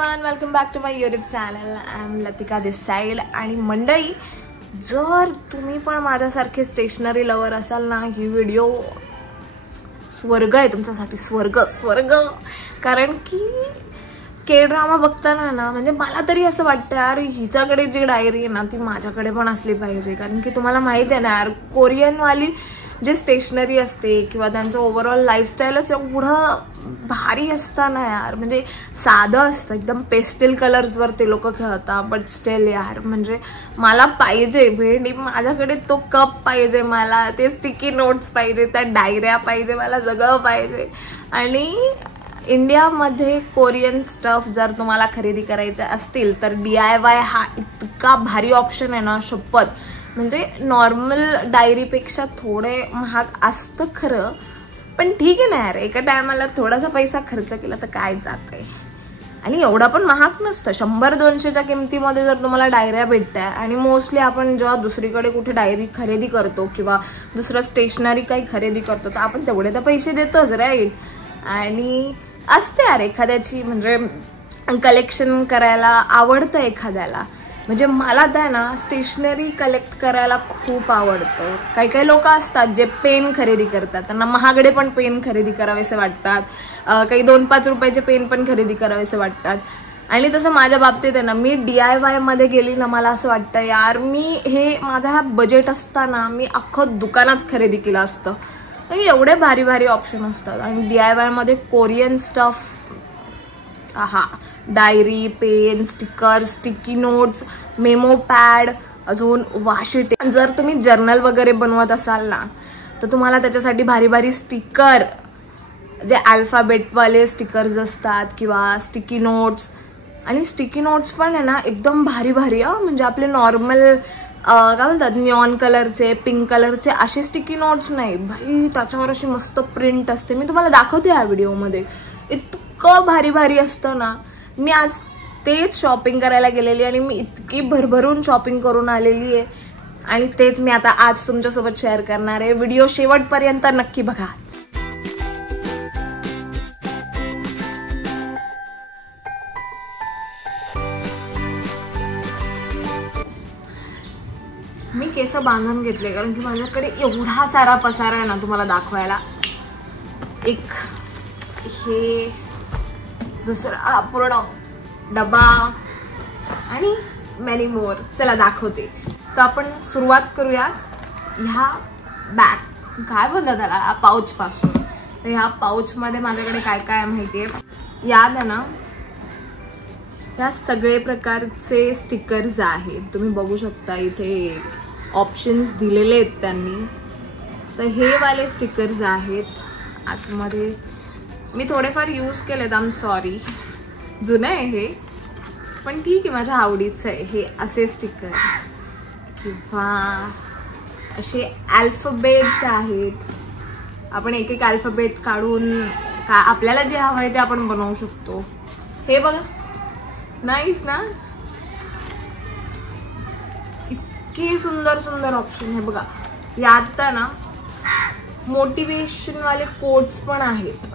Everyone, welcome back to my YouTube channel. I am Latika this side. आणि मंडळी, जर तुम्ही पण माझ्यासारखे स्टेशनरी लवर असाल ना, ही व्हिडिओ स्वर्ग आहे तुमच्यासाठी. स्वर्ग स्वर्ग. कारण की के ड्रामा बघताना ना, म्हणजे मला तरी असं वाटतं यार, हिच्याकडे जी डायरी आहे ना ती माझ्याकडे पण असली पाहिजे. कारण की तुम्हाला माहिती आहे ना यार, कोरियनवाली जे स्टेशनरी असते किंवा त्यांचं ओव्हरऑल लाईफस्टाईलच एवढं भारी असतं ना यार. म्हणजे साधं असतं, एकदम पेस्टल कलर्सवर ते लोक खेळतात, बट स्टिल यार म्हणजे मला पाहिजे भेंडी. माझ्याकडे तो कप पाहिजे, मला ते स्टिकी नोट्स पाहिजे, त्या डायऱ्या पाहिजे, मला सगळं पाहिजे. आणि इंडियामध्ये कोरियन स्टफ जर तुम्हाला खरेदी करायचे असतील तर DIY हा इतका भारी ऑप्शन आहे ना, शपथ. म्हणजे नॉर्मल डायरीपेक्षा थोडे महाग असतं खरं, पण ठीक आहे ना यार, एका टायमाला थोडासा पैसा खर्च केला तर काय जात आहे. आणि एवढा पण महाग नसतं. 100-200च्या किमतीमध्ये जर तुम्हाला डायऱ्या भेटताय. आणि मोस्टली आपण जेव्हा दुसरीकडे कुठे डायरी खरेदी करतो किंवा दुसरं स्टेशनरी काही खरेदी करतो तर आपण तेवढे तर पैसे देतोच, राईट. आणि असते यार एखाद्याची म्हणजे कलेक्शन करायला आवडतं एखाद्याला. म्हणजे मला तर ना स्टेशनरी कलेक्ट करायला खूप आवडतं. काही काही लोक असतात जे पेन खरेदी करतात, त्यांना महागडे पण पेन खरेदी करावेसे वाटतात, काही 2-5 रुपयाचे पेन पण खरेदी करावेसे वाटतात. आणि तसं माझ्या बाबतीत आहे ना, मी DIY मध्ये गेली ना, मला असं वाटतं यार, मी हे माझा हा बजेट असताना मी अख्खं दुकानच खरेदी केलं असतं. एवढे भारी भारी ऑप्शन असतात. आणि DIY मध्ये कोरियन स्टफ, हा diary, pen, sticker, sticky notes, memo pad, अजून वाशीट. जर तुम्ही जर्नल वगैरे बनवत असाल ना तर तुम्हाला त्याच्यासाठी भारी भारी स्टिकर, जे अल्फाबेटवाले स्टिकर्स असतात किंवा स्टिकी नोट्स. आणि स्टिकी नोट्स पण आहे ना एकदम भारी भारी. म्हणजे आपले नॉर्मल काय बोलतात, निऑन कलरचे, पिंक कलरचे असे स्टिकी नोट्स नाही भाई, त्याच्यावर अशी मस्त प्रिंट असते. मी तुम्हाला दाखवते या व्हिडिओमध्ये. इतकं भारी भारी असतं ना. मी आज तेच शॉपिंग करायला गेलेली आणि मी इतकी भरभरून शॉपिंग करून आलेली आहे. आणि तेच मी आता आज तुमच्यासोबत शेअर करणार आहे. व्हिडिओ शेवटपर्यंत नक्की बघा. मी केस बांधून घेतले कारण की माझ्याकडे एवढा सारा पसारा आहे ना तुम्हाला दाखवायला. एक हे, दुसरा पूर्ण डबा आणि मेनी मोर. चला दाखवते. तर आपण सुरुवात करूया ह्या बॅग, काय बोलतात त्याला, पाऊच पासून. तर ह्या पाऊच मध्ये माझ्याकडे काय काय माहितीये, याद आहे ना, ह्या सगळे प्रकारचे स्टिकर्स आहेत. तुम्ही बघू शकता इथे ऑप्शन्स दिलेले आहेत त्यांनी. तर हे वाले स्टिकर्स आहेत आतमध्ये. मी थोडेफार यूज केलेत, आय एम सॉरी, जुनं आहे हे, पण ठीक आहे, माझ्या आवडीचं आहे. हे असे स्टिकर्स किंवा असे अल्फाबेट्स आहेत. आपण एक एक अल्फाबेट काढून आपल्याला जे हवं आहे ते आपण बनवू शकतो. हे बघा, नाईस ना, इतके सुंदर सुंदर ऑप्शन आहे बघा. यात तर ना मोटिवेशन वाले कोट्स पण आहेत.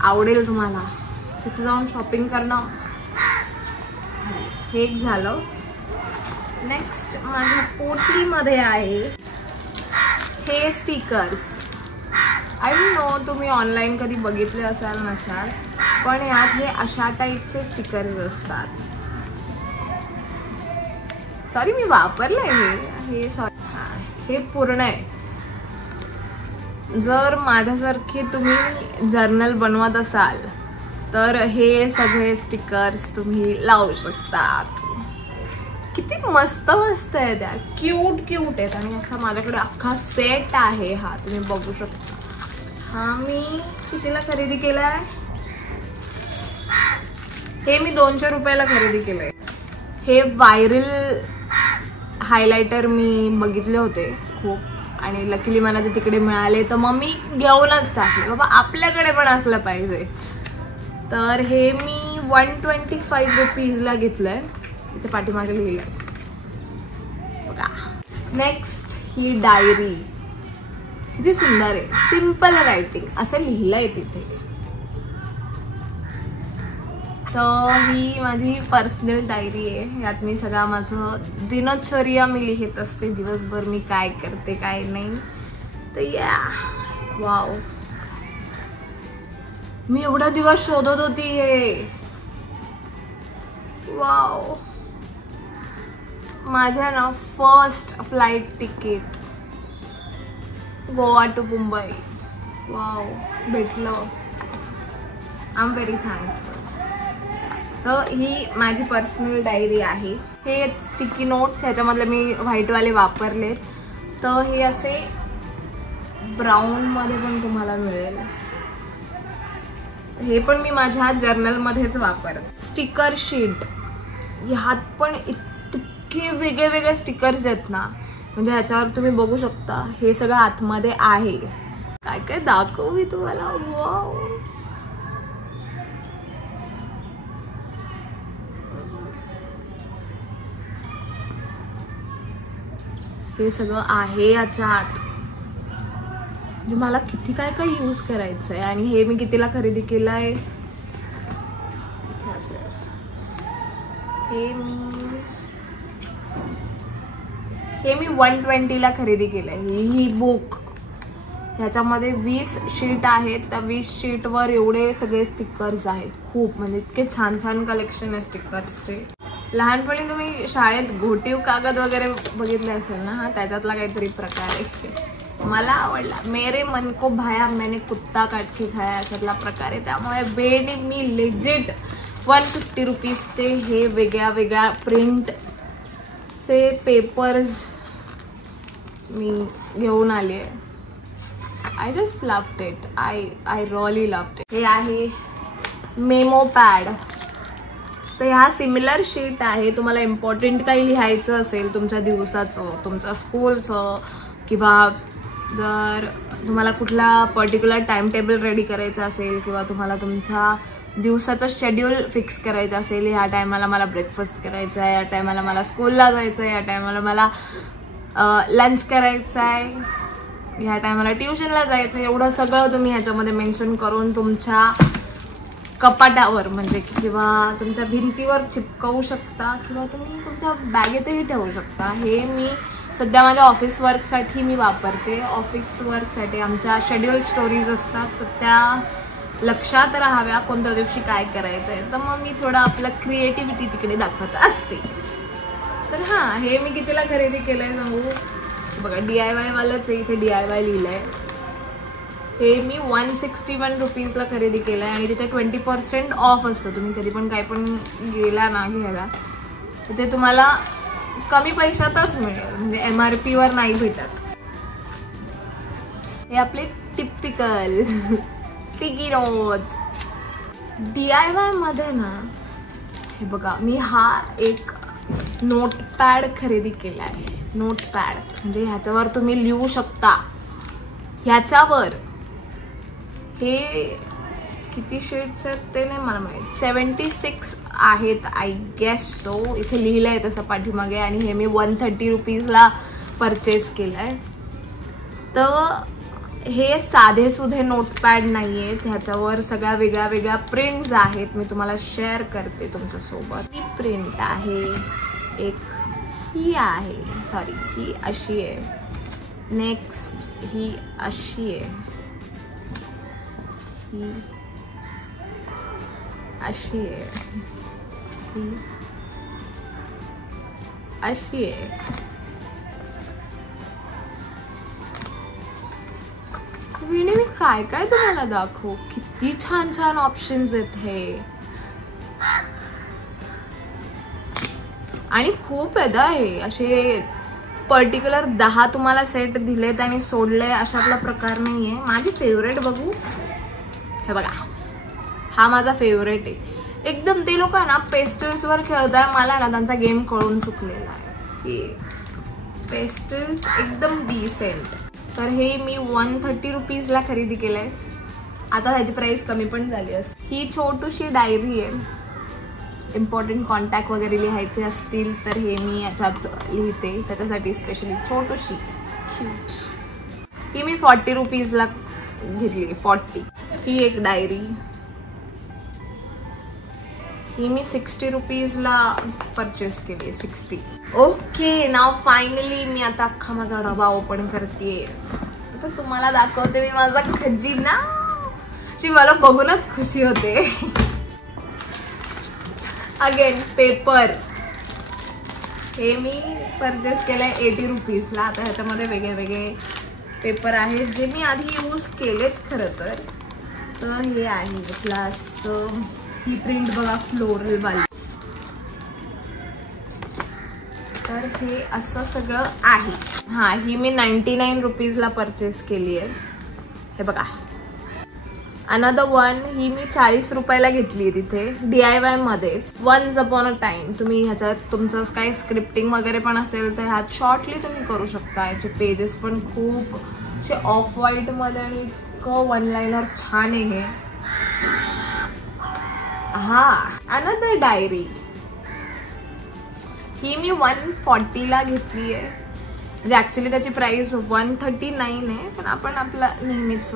आवडेल तुम्हाला तिथे जाऊन शॉपिंग करणं. हे एक झालं. नेक्स्ट माझ्या पोटलीमध्ये आहे हे स्टिकर्स. आय डोंट नो तुम्ही ऑनलाईन कधी बघितले असाल नसाल, पण यात हे अशा टाईपचे स्टिकर्स असतात. सॉरी मी वापरलंय हे सॉरी, हे पूर्ण आहे. जर माझ्यासारखे तुम्ही जर्नल बनवत असाल तर हे सगळे स्टिकर्स तुम्ही लावू शकतात. किती मस्त मस्त आहे, त्या क्यूट क्यूट आहेत. आणि असा माझ्याकडे अख्खा सेट आहे हा, तुम्ही बघू शकता. हा मी कितीला खरेदी केलाय, हे मी 200 रुपयाला खरेदी केलंय. हे व्हायरल हायलायटर मी बघितले होते खूप, आणि लकीली मला ते तिकडे मिळाले तर मग मी घेऊनच टाकले. बाबा आपल्याकडे पण असलं पाहिजे. तर हे मी 125 रुपीजला घेतलंय. इथे पाठीमागे लिहिलंय बघा. नेक्स्ट ही डायरी, किती सुंदर आहे, सिंपल रायटिंग असं लिहिलंय तिथे. तर ही माझी पर्सनल डायरी आहे. यात मी सगळं माझं दिनचर्या मी लिहित असते, दिवसभर मी काय करते काय नाही. तर या वाव, मी एवढा दिवस शोधत होती हे. वाव, माझ्या ना first flight ticket Goa to Mumbai. Wow, भेटलं. I am very thankful. तर ही माझी पर्सनल डायरी आहे. हे स्टिकी नोट्स ह्याच्यामधले मी व्हाईटवाले वापरलेत. तर हे असे ब्राऊनमध्ये पण तुम्हाला मिळेल. हे पण मी माझ्या जर्नलमध्येच वापरते. स्टिकर शीट, ह्यात पण इतके वेगळे वेगळे स्टिकर्स आहेत ना, म्हणजे ह्याच्यावर तुम्ही बघू शकता हे सगळं आतमध्ये आहे. काय काय दाखवू मी तुम्हाला. वाव, हे सगळं आहे याच्यात. म्हणजे मला किती काय काय यूज करायचं आहे. आणि हे मी कितीला खरेदी केलं आहे, हे मी 120ला खरेदी केलंय. ही बुक, ह्याच्यामध्ये 20 शीट आहेत. त्या 20 शीटवर एवढे सगळे स्टिकर्स आहेत. खूप म्हणजे इतके छान छान कलेक्शन आहे स्टिकर्सचे. लहानपणी तुम्ही शाळेत घोटीव कागद वगैरे बघितले असेल ना, हा त्याच्यातला काहीतरी प्रकार आहे. मला आवडला. मेरे मन को भाया मैंने कुत्ता काट के खाया अशातला प्रकार आहे. त्यामुळे बेने मी लेजिट 150 रुपीजचे हे वेगळ्या वेगळ्या प्रिंटचे पेपर्स मी घेऊन आली आहे. I just loved it. I really loved it. हे आहे मेमो पॅड. तर ह्या सिमिलर शीट आहे. तुम्हाला इम्पॉर्टंट काही लिहायचं असेल तुमच्या दिवसाचं, तुमच्या स्कूलचं, किंवा जर तुम्हाला कुठला पर्टिक्युलर टाइम टेबल रेडी करायचं असेल, किंवा तुम्हाला तुमचा दिवसाचं शेड्यूल फिक्स करायचं असेल, ह्या टायमाला मला ब्रेकफास्ट करायचा आहे, या टायमाला मला स्कूलला जायचं आहे, या टायमाला मला लंच करायचं आहे, ह्या टायमाला ट्युशनला जायचं आहे, एवढं सगळं तुम्ही ह्याच्यामध्ये मेन्शन करून तुमच्या कपाटावर म्हणजे किंवा तुमच्या भिंतीवर चिपकवू शकता, किंवा तुम्ही तुमच्या बॅगेतही ठेवू शकता. हे मी सध्या माझ्या ऑफिस वर्कसाठी मी वापरते. ऑफिस वर्कसाठी आमच्या शेड्यूल स्टोरीज असतात, तर त्या लक्षात राहाव्या कोणत्या दिवशी काय करायचं आहे. तर मग मी थोडं आपलं क्रिएटिव्हिटी तिकडे दाखवत असते. तर हां, हे मी कितीला खरेदी केलं आहे सांगू बघा. DIY वालंच आहे, इथे DIY लिहिलं आहे. हे मी 161 रुपीजला खरेदी केलं आहे. आणि तिथे 20% ऑफ असतं. तुम्ही कधी पण काय पण गेला ना घ्यायला, तर ते तुम्हाला कमी पैशातच मिळेल, म्हणजे MRP वर नाही भेटत. हे आपले टिपिकल स्टिकी नोट्स. DIY मध्ये ना, हे बघा, मी हा एक नोटपॅड खरेदी केला आहे. नोटपॅड म्हणजे ह्याच्यावर तुम्ही लिहू शकता. ह्याच्यावर हे किती शीट्स आहेत ते नाही मला माहीत, 76 आहेत आय गेस सो. इथे लिहिलं आहे तसं पाठीमागे. आणि हे मी 130 रुपीजला परचेस केलं आहे. तर हे साधे सुधे नोटपॅड नाही आहेत. ह्याच्यावर सगळ्या वेगळ्या वेगळ्या प्रिंट्स आहेत. मी तुम्हाला शेअर करते तुमच्यासोबत. ही प्रिंट आहे एक, ही आहे, सॉरी ही अशी आहे. नेक्स्ट ही अशी आहे, ही अशी आहे, ही अशी आहे. मी काय काय तुम्हाला दाखवू, किती छान छान ऑप्शन्स आहेत हे. आणि खूप आहेत हे असे पर्टिक्युलर 10 तुम्हाला सेट दिलेत आणि सोडले अशातला प्रकार नाहीये. माझी फेवरेट बघू, हे बघा, हा माझा फेवरेट आहे एकदम. ते लोक ना पेस्टल्सवर खेळताय, मला ना त्यांचा गेम कळून चुकलेला आहे. हे पेस्टल्स एकदम डिसेंट. तर हे मी 130 रुपीजला खरेदी केलंय. आता ह्याची प्राइस कमी पण झाली असते. ही छोटीशी डायरी आहे. इम्पॉर्टंट कॉन्टॅक्ट वगैरे लिहायचे असतील तर हे मी याच्यात लिहिते, त्याच्यासाठी स्पेशली छोटीशी क्यूट. ही मी 40 रुपीजला घेतली, 40. ही एक डायरी. ही मी 60 रुपीजला परचेस केली. 60. ओके, नाव फायनली मी आता अख्खा माझा डबा ओपन करते. आता तुम्हाला दाखवते मी माझा खजिना. मला बघूनच खुशी होते. अगेन पेपर, हे मी परचेस केलंय 80 रुपीजला. आता ह्याच्यामध्ये वेगळे वेगळे पेपर आहेत जे मी आधी यूज केलेत खरं तर हे आहे. प्लस ही प्रिंट बघा फ्लोरल वाली. तर हे असं सगळं आहे. हा, ही मी 99 रुपीजला परचेस केली आहे. हे बघा. अनदर वन, ही मी 40 रुपयाला घेतली तिथे DIY मध्येच. Once upon a time. तुम्ही ह्याच्यात तुमचं काय स्क्रिप्टिंग वगैरे पण असेल तर ह्यात शॉर्टली तुम्ही करू शकता. याचे पेजेस पण खूप असे ऑफ व्हाईट मध्ये आणि इतकं वन लाईनर छान आहे हे. हा, अनदर डायरी. ही मी 140ला घेतली आहे. म्हणजे ऍक्च्युली त्याची प्राइस 139 आहे, पण आपण आपला नेहमीच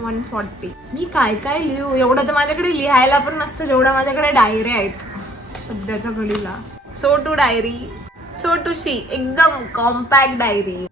140. मी काय काय लिहू, एवढं तर माझ्याकडे लिहायला पण नसतं जेवढा माझ्याकडे डायरी आहेत सध्याच्या घडीला. So two diary, so two शी, एकदम कॉम्पॅक्ट डायरी.